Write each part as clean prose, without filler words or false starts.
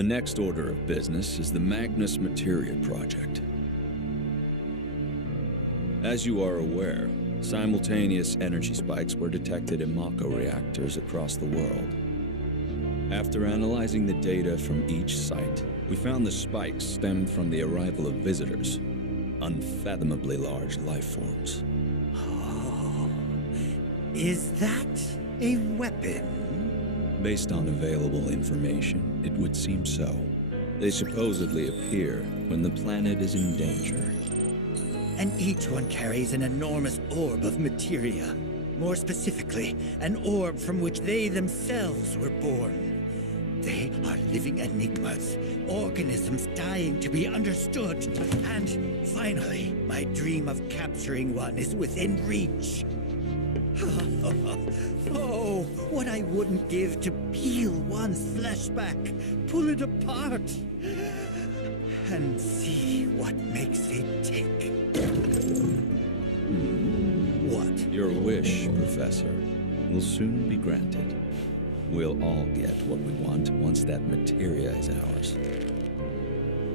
The next order of business is the Magnus Materia Project. As you are aware, simultaneous energy spikes were detected in Mako reactors across the world. After analyzing the data from each site, we found the spikes stemmed from the arrival of visitors, unfathomably large life forms. Oh, is that a weapon? Based on available information, it would seem so. They supposedly appear when the planet is in danger. And each one carries an enormous orb of materia. More specifically, an orb from which they themselves were born. They are living enigmas, organisms dying to be understood. And finally, my dream of capturing one is within reach. Oh, what I wouldn't give to peel one's flesh back, pull it apart, and see what makes it tick. What? Your wish, Professor, will soon be granted. We'll all get what we want once that materia is ours.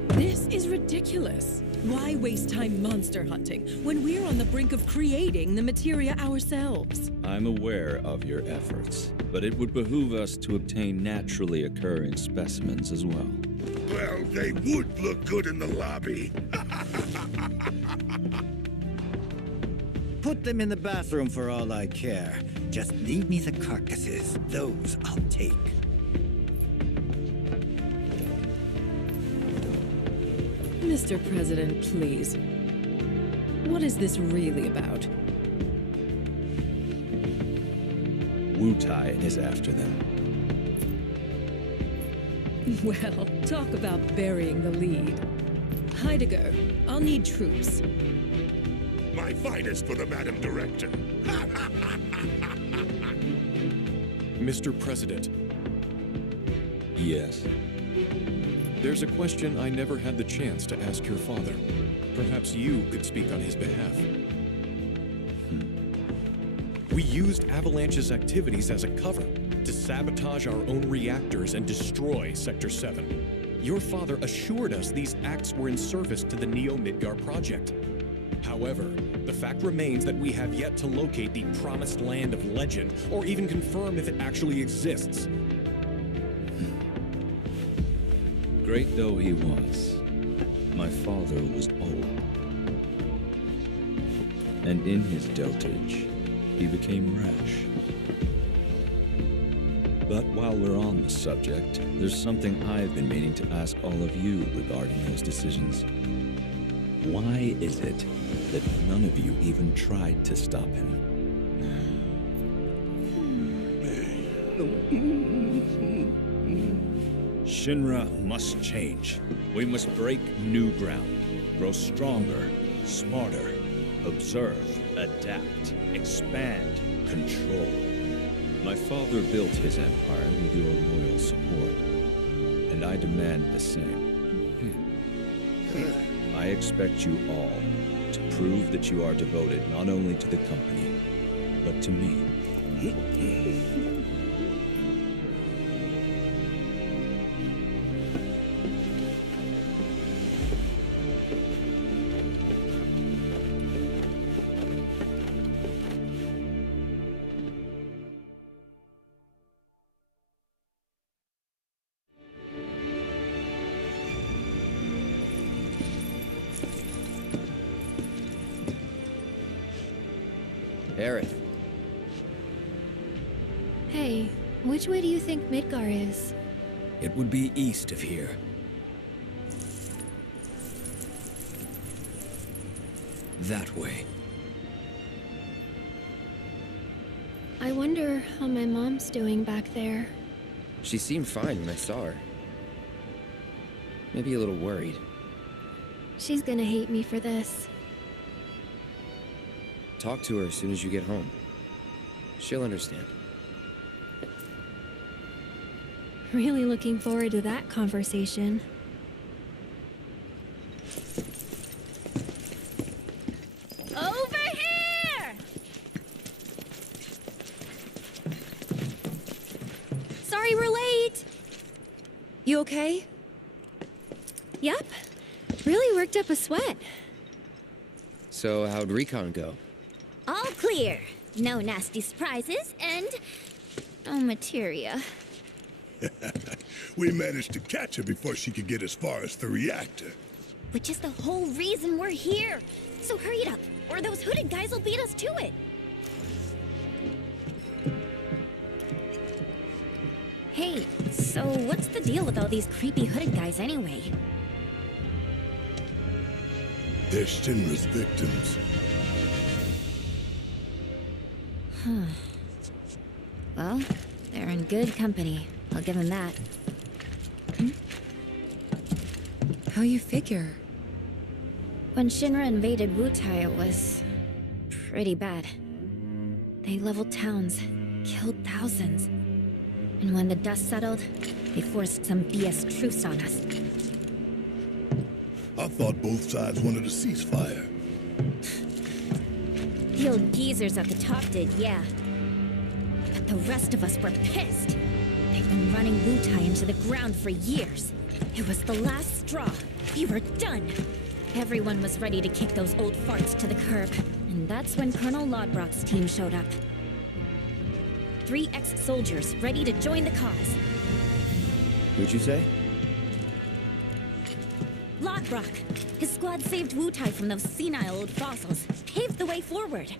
This is ridiculous. Why waste time monster hunting when we're on the brink of creating the materia ourselves? I'm aware of your efforts, but it would behoove us to obtain naturally occurring specimens as well. Well, they would look good in the lobby. Put them in the bathroom for all I care. Just leave me the carcasses. Those I'll take. Mr. President, please. What is this really about? Wutai is after them. Well, talk about burying the lead. Heidegger, I'll need troops. My finest for the Madam Director. Mr. President, Yes. there's a question I never had the chance to ask your father. Perhaps you could speak on his behalf. We used Avalanche's activities as a cover to sabotage our own reactors and destroy Sector 7. Your father assured us these acts were in service to the Neo-Midgar project. However, the fact remains that we have yet to locate the promised land of legend, or even confirm if it actually exists. Great though he was, my father was old. And in his dotage, he became rash. But while we're on the subject, there's something I've been meaning to ask all of you regarding those decisions. Why is it that none of you even tried to stop him? Shinra must change. We must break new ground, grow stronger, smarter, observe, adapt, expand, control. My father built his empire with your loyal support, and I demand the same. I expect you all to prove that you are devoted not only to the company, but to me. Aerith. Hey, which way do you think Midgar is? It would be east of here. That way. I wonder how my mom's doing back there. She seemed fine when I saw her. Maybe a little worried. She's gonna hate me for this. Talk to her as soon as you get home. She'll understand. Really looking forward to that conversation. Over here! Sorry we're late! You okay? Yup. Really worked up a sweat. So, how'd recon go? All clear. No nasty surprises, and no materia. We managed to catch her before she could get as far as the reactor. Which is the whole reason we're here. So hurry it up, or those hooded guys will beat us to it. Hey, so what's the deal with all these creepy hooded guys anyway? They're Shinra's victims. Well, they're in good company. I'll give them that. How you figure? When Shinra invaded Wutai, it was pretty bad. They leveled towns, killed thousands. And when the dust settled, they forced some BS truce on us. I thought both sides wanted a ceasefire. The old geezers at the top did, yeah. But the rest of us were pissed. They've been running Wutai into the ground for years. It was the last straw. We were done. Everyone was ready to kick those old farts to the curb. And that's when Colonel Lodbrok's team showed up. 3 ex-soldiers ready to join the cause. Who'd you say? Lodbrok. His squad saved Wutai from those senile old fossils, paved the way forward.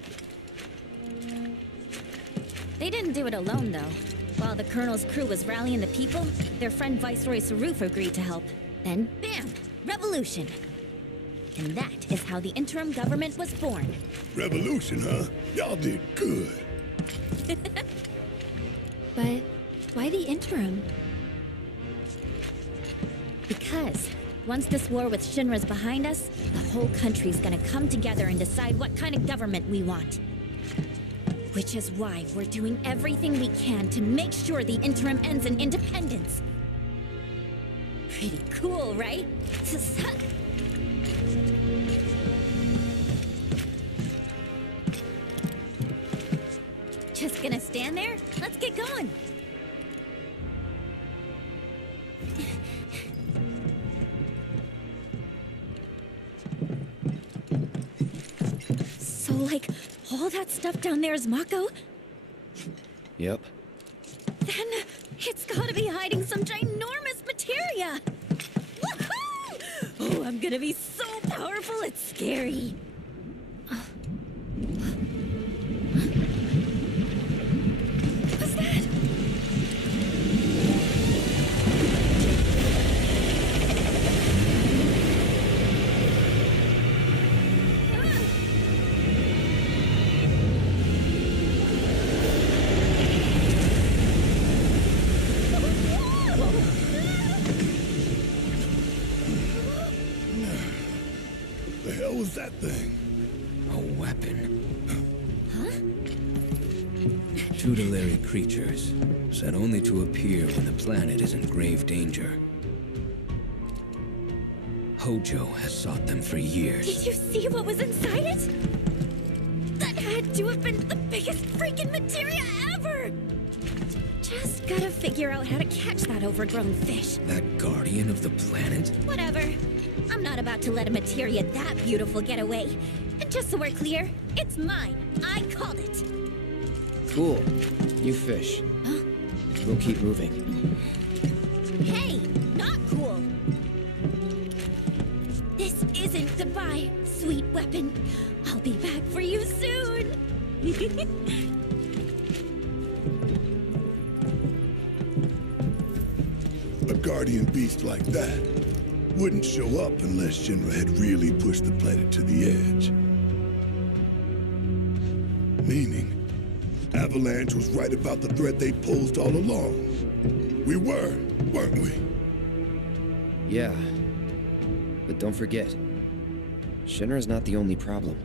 They didn't do it alone, though. While the Colonel's crew was rallying the people, their friend Viceroy Saruf agreed to help. Then, bam! Revolution! And that is how the interim government was born. Revolution, huh? Y'all did good. But why the interim? Because once this war with Shinra's behind us, the whole country's gonna come together and decide what kind of government we want. Which is why we're doing everything we can to make sure the interim ends in independence. Pretty cool, right? Just gonna stand there? Let's get going! So, like, all that stuff down there is Mako? Yep. Then it's gotta be hiding some ginormous materia! Woohoo! Oh, I'm gonna be so powerful, it's scary. What's that? The hell was that thing? A weapon. Huh? Tutelary creatures, said only to appear when the planet is in grave danger. Hojo has sought them for years. Did you see what was inside it? That had to have been the biggest freaking materia ever! Just gotta figure out how to catch that overgrown fish. That guardian of the planet? Whatever. I'm not about to let a materia that beautiful get away. And just so we're clear, it's mine. I called it. Cool. You fish. Huh? We'll keep moving. Hey, not cool. This isn't goodbye, sweet weapon. I'll be back for you soon. A guardian beast like that wouldn't show up unless Shinra had really pushed the planet to the edge. Meaning, Avalanche was right about the threat they posed all along. We were, weren't we? Yeah. But don't forget, Shinra's not the only problem.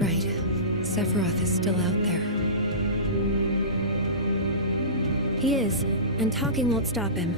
Right. Sephiroth is still out there. He is, and talking won't stop him.